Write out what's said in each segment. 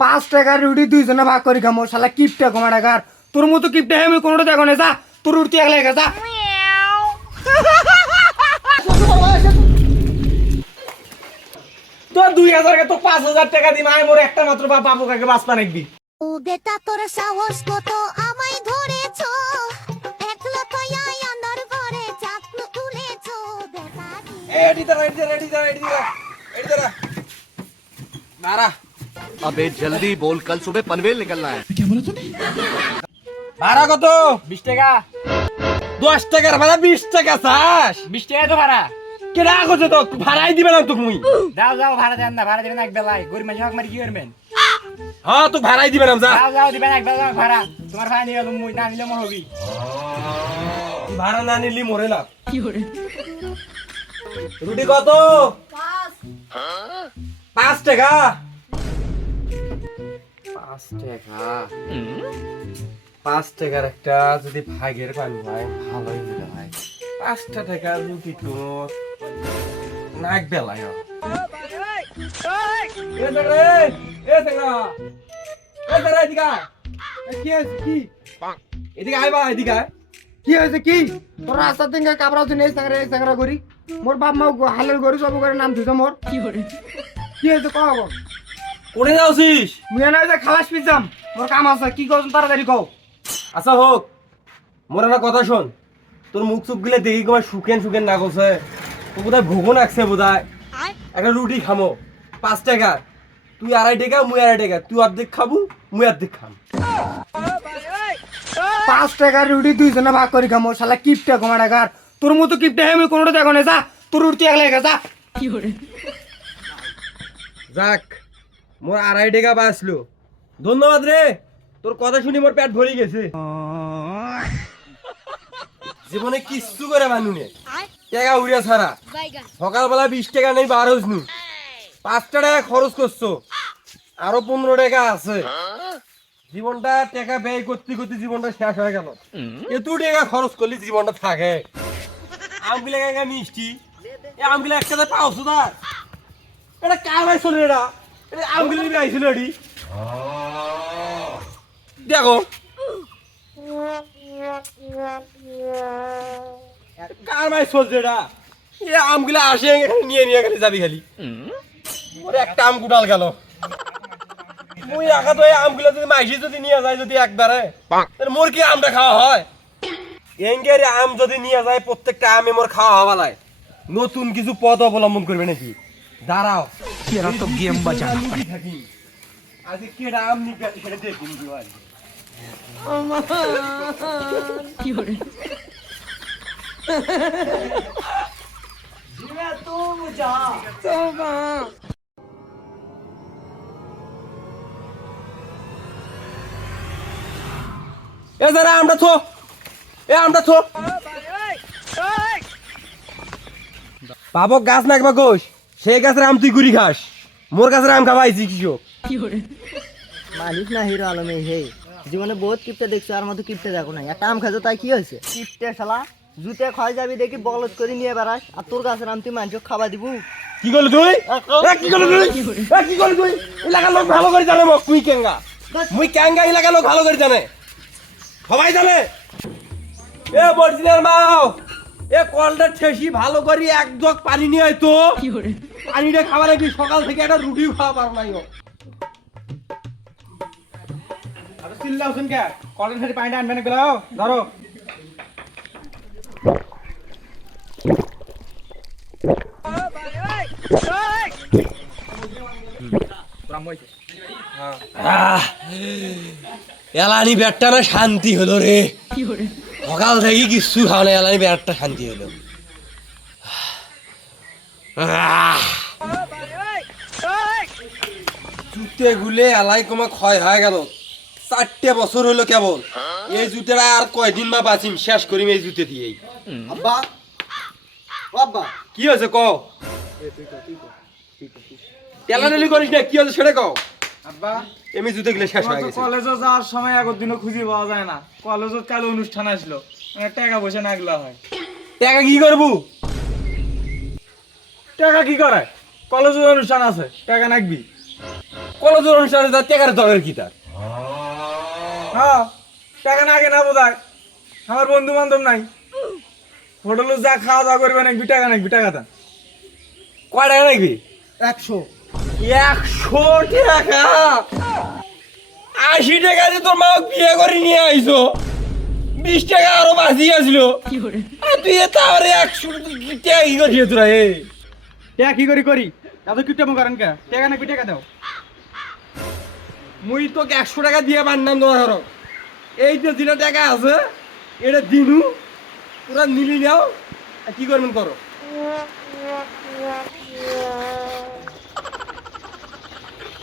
পাঁচ টাকার রুটি দুইজনে ভাগ করি খামো শালা কিপটা কমা টাকার তোর মতো কিপটা আমি কোনোটা দেখো না যা তোর রুটি একা যা। তো দুই হাজার তো পাঁচ হাজার টাকা দিন আয় মোর একটা মাত্র বা বাবু কাকে বাঁচপা নাকবি ও বেটা তোর সাহস কত আমায় ধরেছ একলা কয়া আন্দার ঘরে চাকু তুলেছ বেটা এডি দাঁড়া এডি দাঁড়া এডি দাঁড়া এডি দাঁড়া এডি দাঁড়া দাঁড়া अबे जल्दी बोल कल सुबह पनवेल निकलना है ভাড়া কত বিশ টাকা দশ টাকার ভাড়া বিশ টাকা চাস বিশ টাকা তো ভাড়া কেনা করছে তো ভাড়াই দিবে না তোকে মুই যাও যাও ভাড়া দেন না ভাড়া দেবেন এক বেলায় গরিব মানুষ হক মারি কি করবেন হ্যাঁ তো ভাড়াই দিবে না যা যাও যাও দিবেন এক বেলা ভাড়া তোমার ভাড়া নিয়ে গেলাম মুই না নিলে মোর হবি ভাড়া না নিলি মরে না রুটি কত পাঁচ টাকা পাঁচ টাকা। পাঁচ টাকার একটা যদি ভাগের পানি হয় ভালোই হলে হয়। পাঁচটা টাকা রুটি তো নাক বেলায় কি হয়েছে কি। কি হয়েছে কি? তোর রাস্তা থেকে কাপড়া তুই এই সাংরা এই সাংরা করি মোর বাপ মা হালের গরু সব করে নাম থুইছে মোর। কি হয়েছে? কও গো কোনে যাওছিস? মুই না যে খালাস পিজাম মোর কাম আছে কি করছ তাড়াতাড়ি কও। আচ্ছা হোক মোর একটা কথা শোন। তোর মুখ চুখগুলো দেখি তোমার শুকেন শুকেন না করছে তো বোধহয় ভোগন আসছে বোধহয়। একটা রুটি খামো পাঁচ টাকা। তুই আড়াই টাকা মুই আড়াই টাকা। তুই অর্ধেক খাব মুই অর্ধেক খাম। পাঁচ টাকার রুটি দুইজনে ভাগ করি খামো শালা কিপটা কমা টাকার তোর মতো কিপটা আমি কোনোটা দেখো না যা তোর রুটি একলা একা যা। যাক মোর আড়াই টাকা বাঁচলো। ধন্যবাদ রে, তোর কথা শুনি মোর পেট ভরে গেছে। জীবনে কিচ্ছু করে মানুনে টাকা উড়িয়া ছাড়া। সকালবেলা বিশ টাকা নেই, বার হইস পাঁচটা টাকা খরচ করছ, আরও পনেরো টাকা আছে। জীবনটা টাকা ব্যয় করতে করতে জীবনটা শেষ হয়ে গেল। এত টাকা খরচ করলে জীবনটা থাকে। আমগুলা মিষ্টি? আমগুলা একসাথে পাওছো না এটা কার চলে এটা আমগুলো নিয়ে আইছিল এটি। দেখো। কার ভাই চলছে এটা? এ আমগুলা আসে নিয়ে নিয়ে গেলে যাবি খালি। ওরে একটা আম গুটাল গেল। মুই তো এই আমগুলো যদি মাইসি যদি নিয়ে যায় যদি একবারে তাহলে মোর কি আমটা খাওয়া হয়? এঙ্গের আম যদি নিয়ে যায় প্রত্যেকটা আমে মোর খাওয়া হওয়া লাগে নতুন কিছু পথ অবলম্বন করবে নাকি? দাঁড়াও। এরা তো গেম বাজানো আজকে কেডা আম সেটা দেখিন কি হয় এ যারা আমরা থো। এ আমরা থো। বাবক গাছ নাকবা কোষ সেই গাছের আম তুই গুড়ি খাস। মোর গাছের আম খাওয়াইছি কৃষক মালিক না হিরো আলমে হে। জীবনে বহুত কিপটে দেখছ আর মতো কিপটে দেখো না একটা আম খাইছো তাই কি হয়েছে? কিপটে শালা জুতে খয় যাবি দেখি বগলত করে নিয়ে বেড়াস আর তোর গাছের আম তুই মানুষক খাওয়া দিবু। কি করলি তুই? কি করলি? তুই? কি করলি তুই? এলাকার লোক ভালো করে জানে মোক তুই কেঙ্গা। মুই কেঙ্গা এলাকার লোক ভালো করে জানে। সবাই জানে? এ বর্জিনের মাও। এ কলটা ঠেসি ভালো করি এক জগ পানি নিয়ে আয় তো। পানিটা খাবার কি সকাল থেকে একটা রুটিও খাওয়া পারো নাই। আরে কে সাথে পানিটা আনবেন ধরো। এলানি ব্যাটটা না শান্তি হলো রে। সকাল থেকে কিছু খাওয়া না এলানি ব্যাটটা শান্তি হলো। জুতে গুলে এলাই কমা ক্ষয় হয়ে গেল। চারটে বছর হলো কেবল। এই জুতেরা আর কয়দিন বা বাঁচিম, শেষ করিম এই জুতে দিয়েই। আব্বা আব্বা, কি হয়েছে ক টেলাটেলি করিস না, কি হয়েছে সেটা কও। আব্বা এমনি জুতে গুলো শেষ হয়ে গেছে। কলেজে যাওয়ার সময় আগের দিনও খুঁজে পাওয়া যায় না। কলেজত কাল অনুষ্ঠান আসলো। মানে টাকা পয়সা নাগলা হয়। টাকা কি করব? টাকা কি করে? কলেজের অনুষ্ঠান আছে টাকা নাকবি। কলেজের অনুষ্ঠানে যা টেকার দরকার কি তার? হ্যাঁ টাকা না আগে না বোধ আমার বন্ধু বান্ধব নাই। হোটেলে যা খাওয়া দাওয়া করবে নাকি টাকা নাকি টাকা দেন। কয় টাকা লাগবে একশো। একশো টাকা। আশি টাকা দিয়ে তোর মা বিয়ে করে নিয়ে আইছো। বিশ টাকা আরও বাঁচি আসলো। আর তুই তাহলে একশো টাকা কি করছিস তোরা এ? টাকা কি করি করি? এত কিপটা মো করেন কে? টাকা নাকি টাকা দাও? মুই তোকে একশো টাকা দিয়ে বান্নাম তোমার ধরো। এই যে যেটা টাকা আছে এটা দিনু পুরা নিলি নাও আর কি করবেন করো?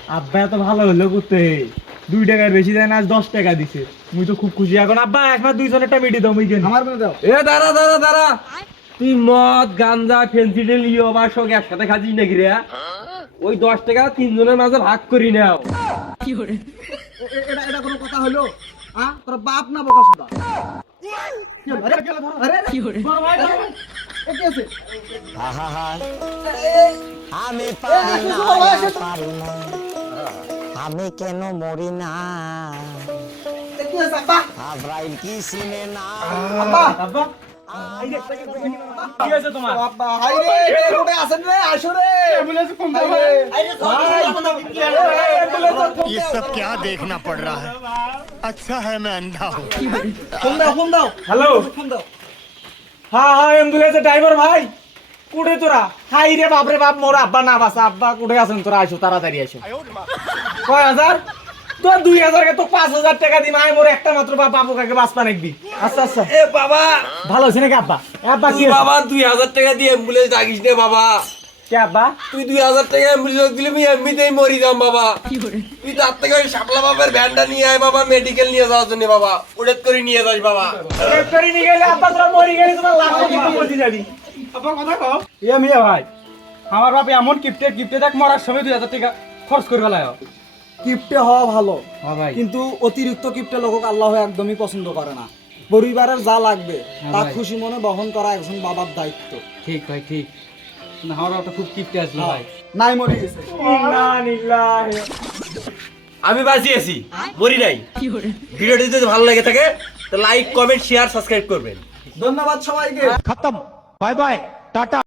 আব্বা এত ভালো হলো করতে দুই টাকার বেশি দেয় না আজ দশ টাকা দিছে মুই তো খুব খুশি এখন আব্বা একবার দুইজনেরটা মিটি দাও মুই আমার করে দাও এ দাঁড়া দাঁড়া দাঁড়া তুই মদ গাঞ্জা ফেন্সিডেল ইয়ে বা সব একসাথে খাচ্ছিস নাকি রে ওই দশ টাকা তিনজনের মাঝে ভাগ করি নাও এটা এটা কোনো কথা হলো হ্যাঁ তোর বাপ না বকা সুদা আরে কি কি আছে আমি পারি না পারি না আমি কেন মরি না এ কি আছে আব্বা আব্রাইল কি চিনে না আব্বা আব্বা কি আছে তোমার আব্বা হাই রে কে কোটে আছেন রে আসো রে অ্যাম্বুলেন্স ফোন দাও ভাই ये सब क्या देखना पड़ रहा है अच्छा है मैं अंधा हूँ ফোন দাও ফোন দাও হ্যালো ফোন দাও হ্যাঁ হ্যাঁ অ্যাম্বুলেন্সের ড্রাইভার ভাই কুড়ে তোরা হাই রে বাপ রে বাপ মোর আব্বা না বাসা আব্বা কুড়ে আছেন তোরা আইসো তাড়াতাড়ি আইসো কয় হাজার? তোর দুই হাজার তো পাঁচ হাজার টাকা দিন আয় মোর একটা মাত্র বাপ বাবু কাকে বাঁচপা নাকবি। আচ্ছা আচ্ছা। এ বাবা। ভালো হয়েছে নাকি আব্বা? আব্বা কি বাবা দুই হাজার টাকা দিয়ে অ্যাম্বুলেন্স ডাকিস নে বাবা। কে আব্বা? তুই দুই হাজার টাকা অ্যাম্বুলেন্স দিলে আমি এমনিতেই মরি যাম বাবা। তুই তার থেকে ওই শাপলা বাবার ভ্যানটা নিয়ে আয় বাবা মেডিকেল নিয়ে যাওয়ার জন্য বাবা। উড়েত করে নিয়ে যাস বাবা। এক করে নিয়ে গেলে আব্বা তোরা মরি গেলে তোমার লাখ কোটি মরতে যাবি। আব্বা কথা কও। এ মিয়া ভাই আমার বাপ এমন কিপটে কিপটে দেখ মরার সময় দুই হাজার টাকা খরচ করে ফেলায়। কিপটে হওয়া ভালো। হ্যাঁ কিন্তু অতিরিক্ত কিপটে লোক আল্লাহ একদমই পছন্দ করে না। পরিবারের যা লাগবে হ্যাঁ তা খুশি মনে বহন করা একজন বাবার দায়িত্ব। ঠিক ভাই ঠিক। খুব কিপটে আসলো হ্যাঁ। ভাই। নাই মরে গেছে। আমি বাঁচিয়েছি মরি নাই। ভিডিওটি যদি ভালো লাগে থাকে লাইক কমেন্ট শেয়ার সাবস্ক্রাইব করবেন। ধন্যবাদ সবাইকে। খতম। Bye bye tata.